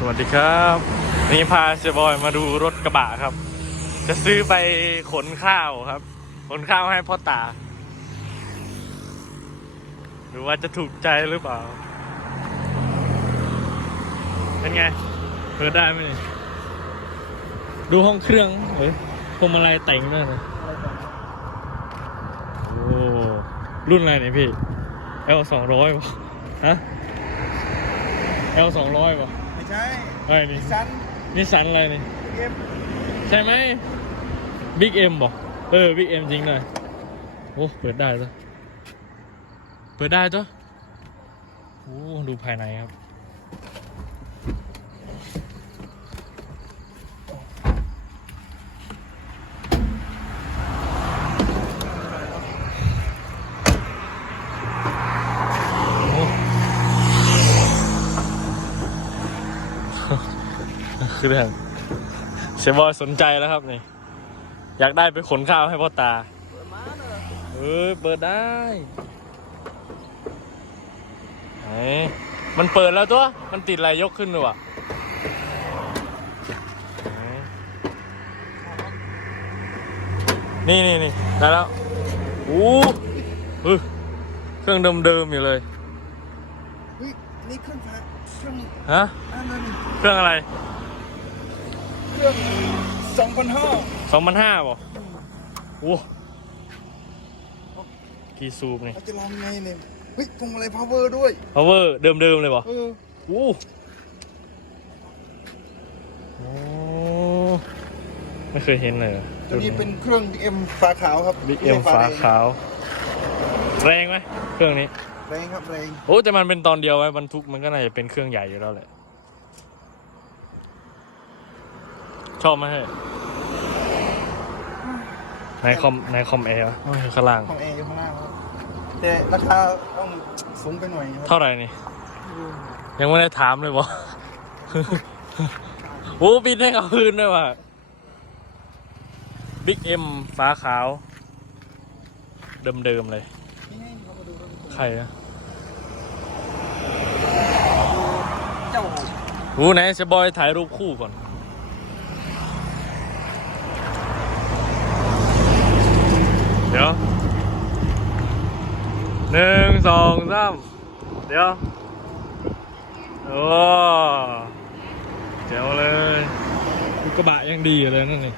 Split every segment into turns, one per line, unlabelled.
สวัสดีครับ นี่พาเซบอยมาดูรถกระบะครับ จะซื้อไปขนข้าวครับ ขนข้าวให้พ่อตา หรือว่าจะถูกใจหรือเปล่า เป็นไง เปิดได้ไหมนี่ดูห้องเครื่องเฮ้ยพวงมาลัยแต่งด้วยนะโอ้รุ่นอะไรเนี่ยพี่ L สองร้อยฮะ L สองร้อยป่ะ
ช่
อะไรนี่
ซัน
นิสสันอะไรนี่
เอ็ม
ใช่ไหมบิ๊กเอ็มบอกเออบิ๊กเอ็มจริงเลยโอ้เปิดได้ตัวเปิดได้ตัวโอ้ดูภายในครับ เรื่องเชฟบอยสนใจแล้วครับนี่ อยากได้ไปขนข้าวให้พ่อตาเออเปิดได้ไหนมันเปิดแล้วตัว มันติดอะไรยกขึ้นหรือวะไหนนี่นี่นี่ได้แล้วอู้หูเครื่องเดิมๆอยู่เลย
เฮ้ยนี่เครื่องฟ้าเครื่อง
ฮะ
อันนั้น
เครื่องอะไร
เครื่องสองพันห้า
สองพันห้าป่ะโอ้กี่ซูมนี่
เราจะลองไงเนี่ยเฮ้ยพวงมาลัยพาวเวอร์ด้วย
power เดิมๆเลยป่ะ
เออ
โอ้โอ้ไม่เคยเห็นเลย
ตัวนี้เป็นเครื่อง BM ฟ้าขาวครับ
บิ๊กเอ็ม
ไใช่
ฟ้า
แดง
ขาว แรงไหมเครื่องนี้
แรงครับแรง
โอ้แต่มันเป็นตอนเดียวไว้บรรทุกมันก็น่าจะเป็นเครื่องใหญ่อยู่แล้วแหละ ชอบไหมให้ในคอมในคอมแอร์ข้างล่าง
ของแอร์อยู่ข้างหน้าครับแต่ราคาต้องสูงไปหน่อยครับ
เท่าไหร่นี่ ยังไม่ได้ถามเลยบอโอ้บินให้เขาคืนด้วยว่ะบิ๊กเอ็มฟ้าขาว เดิมๆเลย
นี่ให้เรามาดูรถ
ใครอะ
เจ้า
โอ้ไหนเชบอยถ่ายรูปคู่ก่อน ดี๋ยวหนึ่งสองสามเดี๋ยว โอ้เจ๋วเลยดูกระบะยังดีอยู่เลยนั่นนี่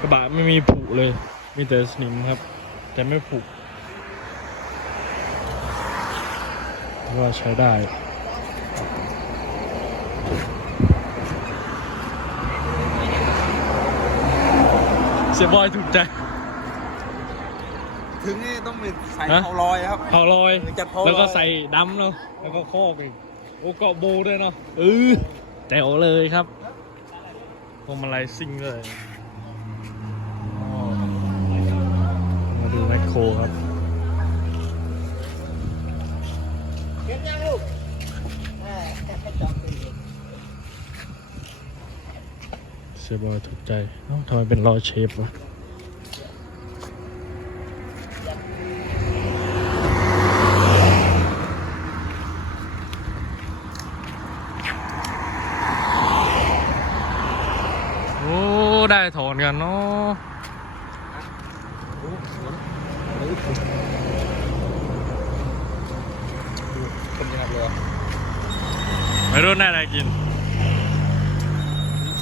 กระบะไม่มีผุเลย มีแต่สนิมครับ แต่ไม่ผุว่าใช้ได้ เสียบอยถูกใจ
ถึงนี่ต้องเป็นใส่
ฮะ
เขาลอยครับ
เผาลอย
จัดเผาลอย
แล้วก็ใส่ดำเนาะแล้วก็คอกอีกโอ้เกาะโบด้วยเนาะเออแจ๋วเลยครับพวงมาลัยซิ่งเลยอ๋อมาดูแมคโครครับ
เก็บยังลูก
เสียบอยถูกใจเอ้าทำไมเป็นรอยเชฟวะโอ้ ได้ถอนกันเนาะ
ไม่
รู้ได้อะไรกิน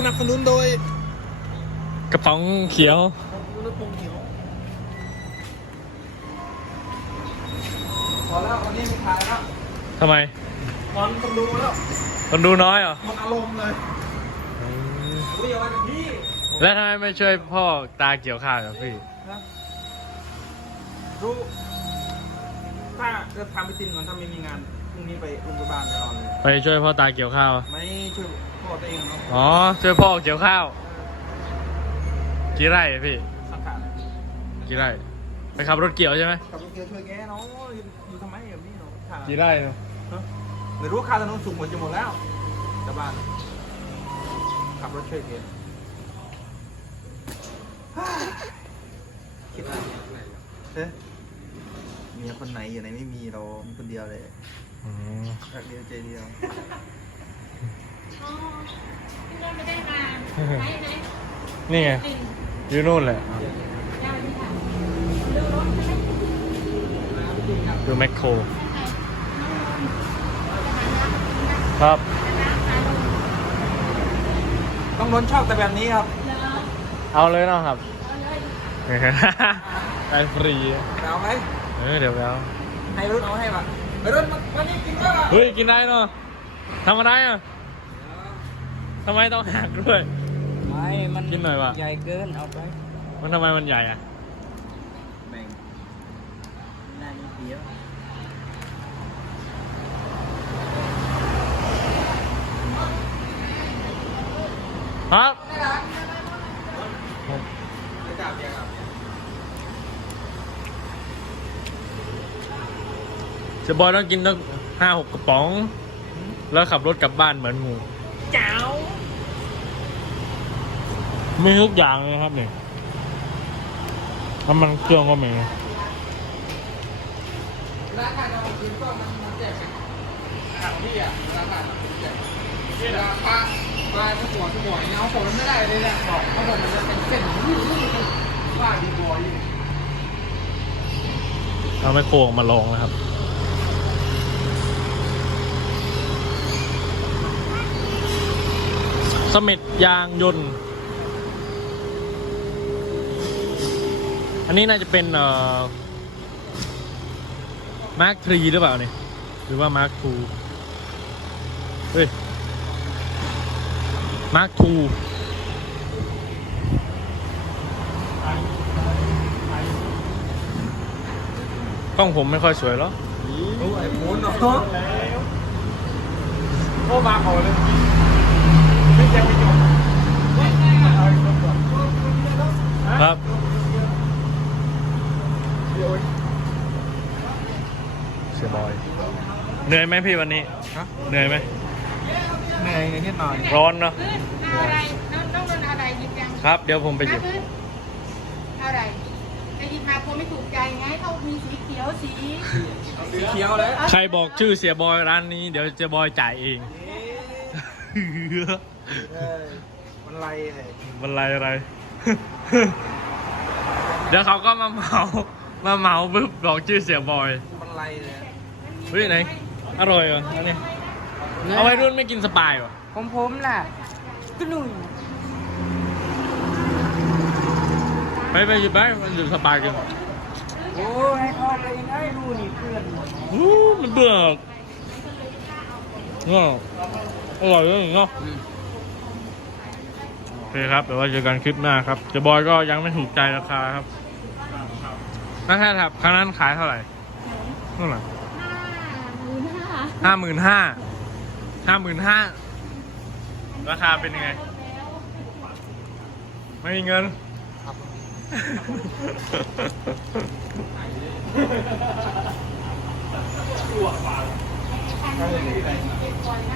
นับสนุนโดย
กระป๋องเขียว
รถปงเขียวพอแล้ววันนี้ไม่ถ่ายแล้ว
ทำไม
มันคนดูแล้ว
คนดูน้อยเหรอ
มันอารมณ์เลยเรียกว่าพี่
แล้วทำไมไม่ช่วยพ่อตาเกี่ยวข้าวกับพี่
นะรู้ถ้าจะทำไปตินก่อนถ้าไม่มีงานพรุ่งนี้ไปโรงพยาบาลแน่นอนเลย
ไปช่วยพ่อตาเกี่ยวข้าว
ไม่ช่วย พ่อตัวเองเนาะ
อ๋อช่วยพ่อเกี่ยวข้าว กี่ไร่อะพี่
สังขาร
กี่ไร่ ไปขับรถเกี่ยวใช่ไหม
กับลูกเกียวช่วยแกเนาะอยู่ทำไมแบบนี้เนาะค่ะ
กี่ไร่เนาะ
ไม่รู้ว่าค่าถนนสูงหมดจะหมดแล้วชาวบ้านขับรถช่วยแกคิดอะไรเอ๊ะเมียคนไหนอยู่ไหนไม่มีเรามีคนเดียวเลย
อืม
รักเดียวใจเดียว
อ๋อพี่นนท์ไม่ได้มาไหนไหน
นี่ไง
หนึ่ง
อยู่นู่นแหละ
ยาวดีค่ะดูรถใช่ไหม
ดูแมคโคร
ใช่ไหมน้องนนท์จะหาน้ำกินนะครับ น้ำหาลง
ต้องล้นชอบแต่แบบนี้ครับ
แล้ว
เอาเลยเนาะครับ
เอาเลย
ได้ฟรี
เอาไหม
เออเดี๋ยวแล้ว
ให้รุ่นเอาให้ป่ะไปรุ่นมาวันนี้กินก็ป่ะ
เฮ้ยกินได้เนาะทำอะไรอะ ทำไมต้องหักด้วย
ไม่มัน
กินหน่อยวะ
ใหญ่เกินเอาไป
มันทำไมมันใหญ่อะ
แบ่งหน้านิดเดียว
ครับ
ไม่กล้าเบียร์ครับ
เจะบอยต้องกินตั้งห้าหกกระป๋อง แล้วขับรถกลับบ้านเหมือนงู
เจ้า
มีทุกอย่างเลยครับเนี่ยน้ำมันเครื่องก็มี
ร้านขายน้ำกินก็มันมันแจกอาหารพี่อะร้านขายน้ำกินแจกเวลาปลาปลาทั้งหัวทั้งหัวเนี่ยเอาผมมันไม่ได้เลยเนี่ยบอกเขาบอกมันจะเป็นเส้นว่าดีบอย
เอาไมโครออกมาลองนะครับสมิดยางยนต์ อันนี้น่าจะเป็นเอ่อมาร์คทรีหรือเปล่าเนี่ยหรือว่ามาร์คทูเฮ้ยมาร์คทูกล้องผมไม่ค่อยสวยหรอ
โอ้ยหมุนเนาะโอ้มาเขาเลยไม่แจกไม่จบ
ครับ เสียบอย เหนื่อยไหมพี่วันนี้
ฮะ
เหนื่อยไหม
เหนื่อยนิดหน่อย
ร้อนเนาะ
ขึ้นเอาอะไรน้องน้องนนท์เอาอะไรหยิบยัง
ครับ เดี๋ยวผมไปหยิบ
ขึ้นเอาอะไรจะหยิบมาคงไม่ถูกใจไงเขามีสีเขียวสี
สีเขียวแล้ว
ใครบอกชื่อเสียบอยร้านนี้ เดี๋ยวเสียบอยจ่ายเอง
มันไรเลย
มันไรอะไร เดี๋ยวเขาก็มาเหมา มาเหมาปุ๊บบอกชื่อเสียบอย
มันไรเลย
เฮ้ยไหน อร่อยเหรออันนี้เอาไว้รุ่นไม่กินสปายวะ
ผมผมล่ะก็หนุ่ย
ไปไปหยิบไปมันหยิบสปายกิน
โอ้ยให้ทอดเลยยังไงดูนี่เพื่อน
อู้มันเบื่อเนาะอร่อยเลยเนาะโอเคครับเดี๋ยวเราเจอกันคลิปหน้าครับเจบอยก็ยังไม่ถูกใจราคาครับ นั่นแค่ครับครั้งนั้นขายเท่าไหร่เท่าไหร่
ห้าหมื่นห้า
ห้าหมื่นห้าห้าหมื่นห้าราคาเป็นยังไง ไม่มีเงิน
พันหนึ่งเป็นคนนะ